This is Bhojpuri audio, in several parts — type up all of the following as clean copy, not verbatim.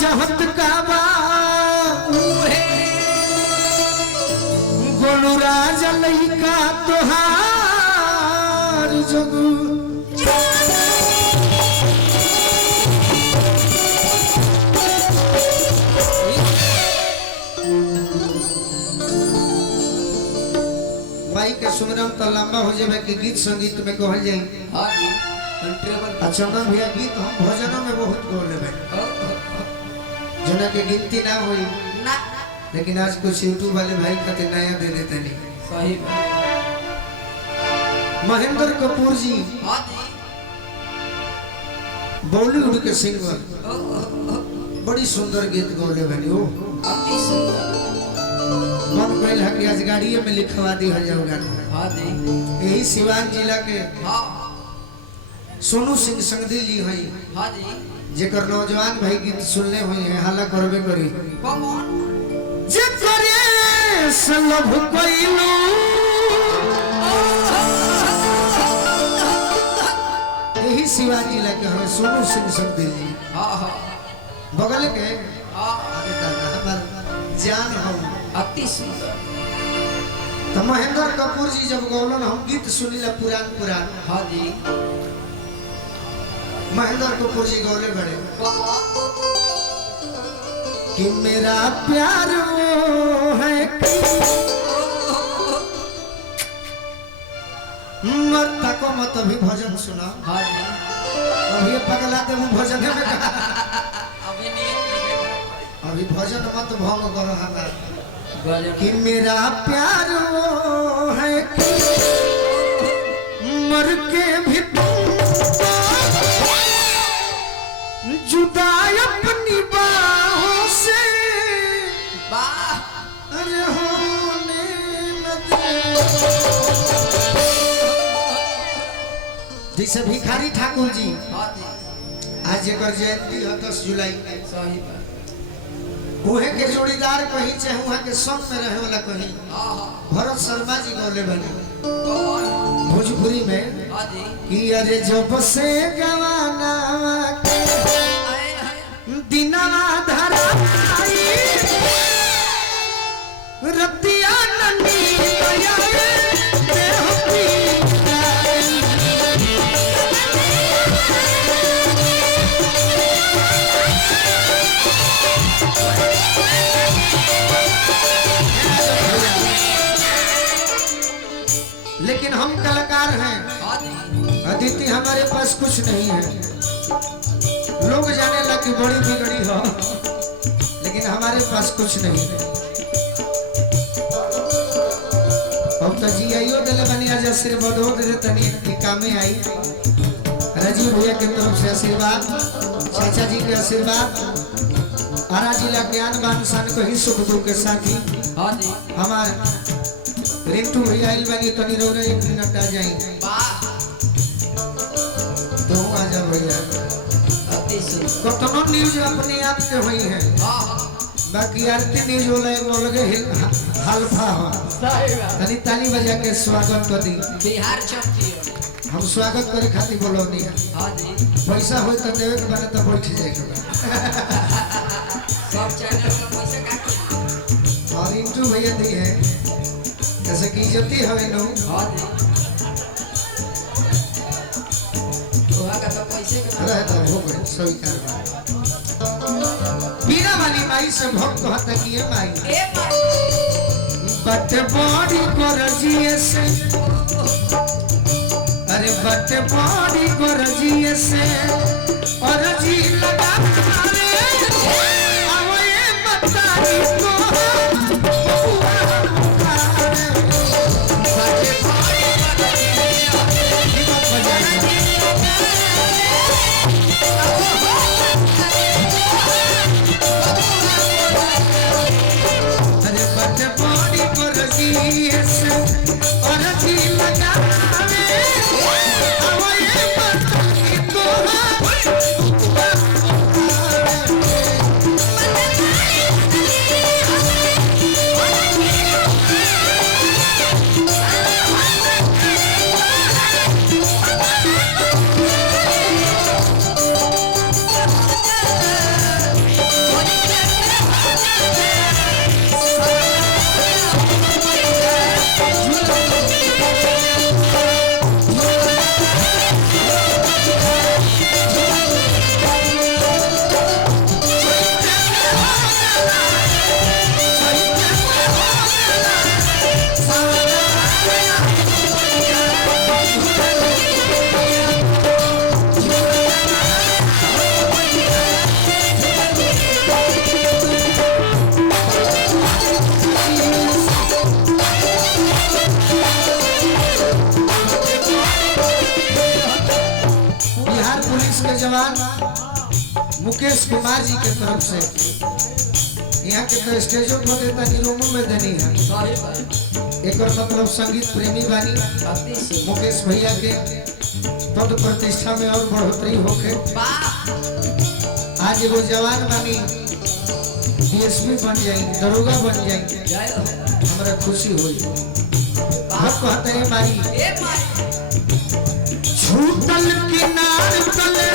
चाहत का बा गोलू राजा लइका तोहार जगू माई के सुमरन तो लंबा हो जाए कि गीत संगीत में कहल जाए। अच्छा भैया गीत हम भजनों में बहुत गौ लेबे जना के गिनती ना हुई ना, लेकिन आज कुछ यूट्यूब वाले भाई खाते नया दे देते नहीं। सही महेंद्र कपूर जी बॉलीवुड के सिंगर बड़ी सुंदर गीत गौले बनी हो मन कहल है कि आज गाड़िए में लिखवा दी हो जाओ गाना। यही सिवान जिला के सोनू सिंह संगदी जी हैं जेकर नौजवान भाई गीत सुनने हुए हैं हाला करबे करी जेकरे से लभ कइलू यही सिवान जिला के हैं सोनू सिंह संगदी जी बगल के आगे हमार जान हो अति सुंदर। तो महेंद्र कपूर जी जब गौलन हम गीत सुनीला पुरान हाँ जी महेंद्र कपूर जी गौले बड़े कि मेरा प्यार वो है कि मरता को मत अभी भजन सुना हाँ जी अभी पगला दे भजन में अभी भजन मत भंग करो हमारा कि मेरा प्यार वो है कि मर के भी जुदा अपनी बाहों से अरे होने न दे। जैसे भिखारी ठाकुर जी आज जेकर जयंती है 10 जुलाई उहे के जोड़ीदार कहीं चाहे वहाँ के संग में रहे वाला कहीं भरत शर्मा जी गौले बने भोजपुरी में कि अरे जब से गवाना दिनवा धरा रतिया नन्ही लेकिन हम कलाकार हैं अदिति हमारे पास कुछ नहीं है लोग जाने लगे कि बड़ी बिगड़ी हो लेकिन हमारे पास कुछ नहीं है। हम तो जी आइयो दिले बनी आज आशीर्वाद हो दे तनी कामे आई राजीव भैया की तरफ से आशीर्वाद चाचा जी के आशीर्वाद आरा जिला ज्ञान बान सान को ही सुख दुख के साथी हमारे रिंटू भैया आइल बनी तनी रो रहे 1 मिनट आ जाई तो आ जा भैया कतनो न्यूज अपने आप के हुई है बाकी आरती न्यूज वाला एगो लगे हल्फा हो तनी ताली बजा के स्वागत कर दी बिहार चौकी हम स्वागत करे खातिर बोलो नहीं हां जी पैसा होय त देवे के बारे त बैठ जाए के सब चैनल में पैसा काटी और रिंटू भैया दी है जैसे की इज्जती हवे नो हां जी रहता हो गए स्वीकार बीना वाली माई से भक्त कहता कि ये माई बट बॉडी को रजिए से अरे बट बॉडी को रजिए से और जी लगा रे आओ ये बताई को मुकेश कुमार जी के तरफ से यहाँ के तो स्टेजों पर देता नहीं रूमों में देनी है एक और मतलब संगीत प्रेमी बानी मुकेश भैया के पद प्रतिष्ठा में और बढ़ोतरी होके आज वो जवान बानी डीएसपी बन जाएंगे दरोगा बन जाएंगे हमारा खुशी हुई हम कहते हैं भाई छूटल किनार तले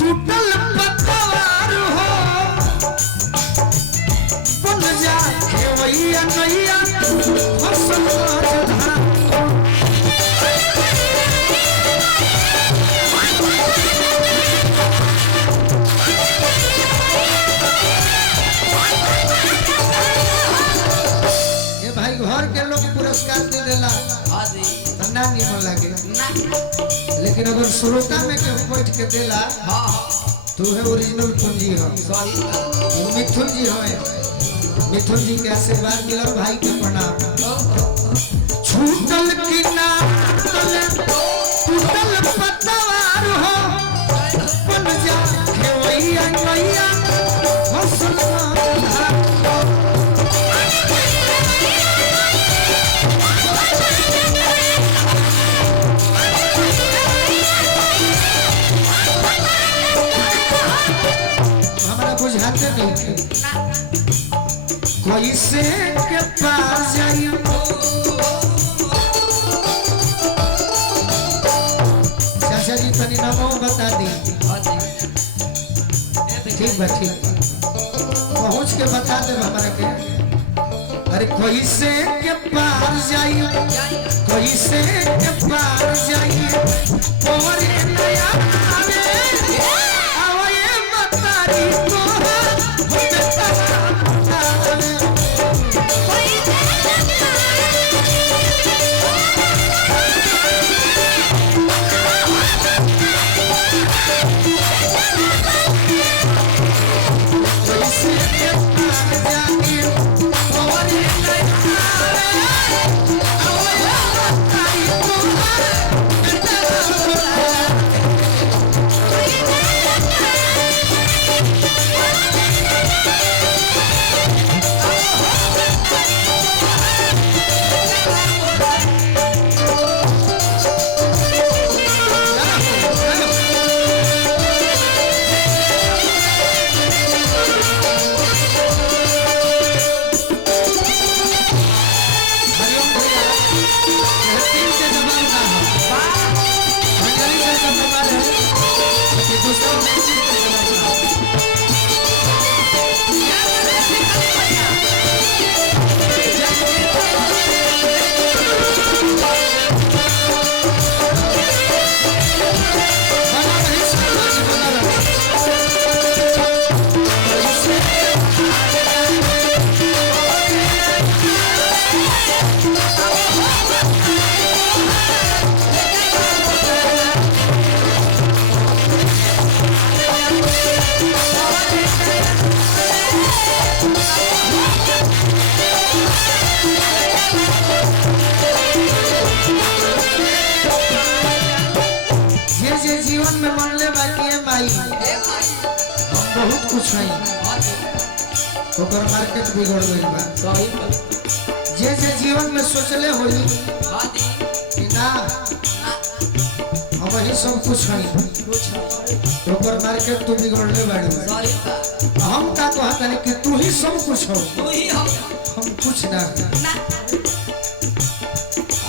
टूटल पतवार हो बन जा खेवैया नैया फसल राजधान ये भाई घर के लोग पुरस्कार दे देला ना निमन लगे लेकिन अगर श्रोता में के बैठ के देला तो है ओरिजिनल पूंजी हो मिथुन जी हो मिथुन जी के आशीर्वाद मिलल भाई के प्रणाम छूटल किनार तले टूटल पतवार हो बन जा खेवैया नैया फसल राजधान बुझाते नहीं थे कोई से के पास जाइए चाचा जी तनी नामों बता दी ठीक बा ठीक पहुँच के बता दे हमारे के अरे कोई से के पास जाइए कोई से के पास जाइए और नया आवे जीवन में मन ले बाकी है माई बहुत कुछ है ओकर मार्केट बिगड़ गई बा जे जे जीवन में सोचले होई कि ना हम ही सब कुछ है ओकर मार्केट तू बिगड़ले बाड़ी हम का कहत है कि तू ही सब कुछ हो हम कुछ ना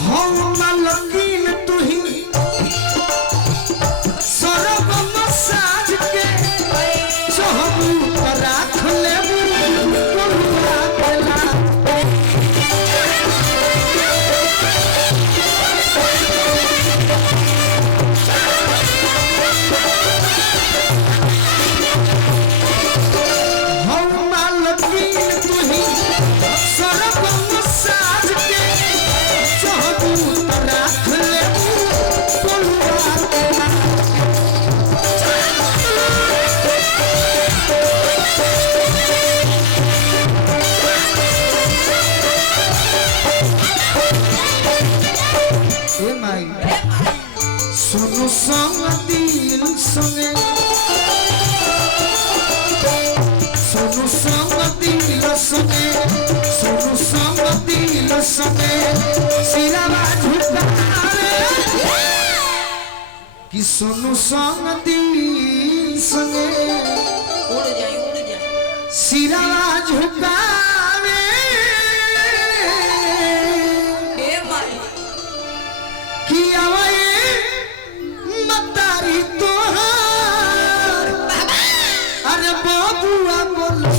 हम मालकिन तू ही संगे सिरावा झुकावे कि सोनू संग दिल संगे उड़ जाए सिरावा झुकावे हे माई कि आवे मतारी तोहार अरे बबुआ बोलो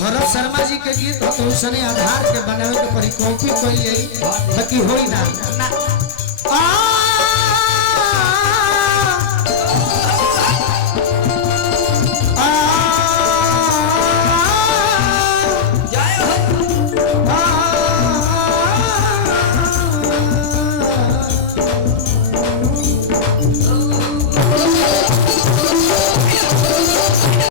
भरत शर्मा जी के गीत तो उसने आधार के बनावे के परी कॉपी कोई बाकी होई ना